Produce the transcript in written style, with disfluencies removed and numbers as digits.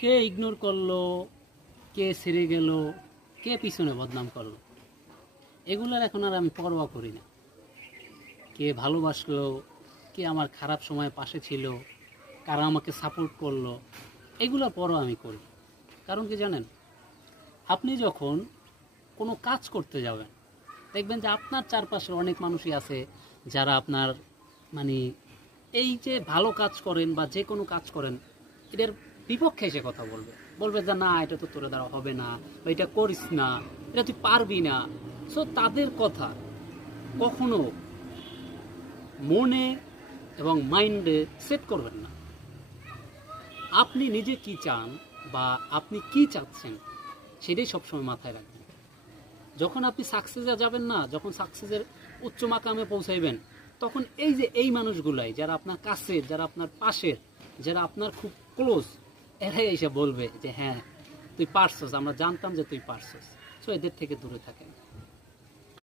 কে ignore করলো, কে ছেড়ে গেল, কে পিছনে বদনাম করলো, এগুলোর এখন আর আমি পরোয়া করি না। কে ভালোবাসলো, কে আমার খারাপ সময় পাশে ছিল, কারা আমাকে সাপোর্ট করলো, এগুলো পরোয়া আমি করি। কারণ কি জানেন, আপনি যখন কোনো কাজ করতে যাবেন, দেখবেন যে আপনার চারপাশে অনেক মানুষই আছে যারা আপনার মানে এই যে ভালো কাজ করেন বা যে কোনো কাজ করেন এদের বিপক্ষে এসে কথা বলবে, বলবে যে না এটা তো তোর দ্বারা হবে না, বা এটা করিস না, এটা তুই পারবি না। সো তাদের কথা কখনো মনে এবং মাইন্ডে সেট করবেন না। আপনি নিজে কি চান বা আপনি কি চাচ্ছেন সেটাই সবসময় মাথায় রাখবেন। যখন আপনি সাকসেসে যাবেন না, যখন সাকসেসের উচ্চ মাকামে পৌঁছাইবেন, তখন এই যে এই মানুষগুলাই যারা আপনার কাছের, যারা আপনার পাশের, যারা আপনার খুব ক্লোজ, এরাই এসে বলবে যে হ্যাঁ তুই পারছস, আমরা জানতাম যে তুই পারছস। সো এদের থেকে দূরে থাকেন।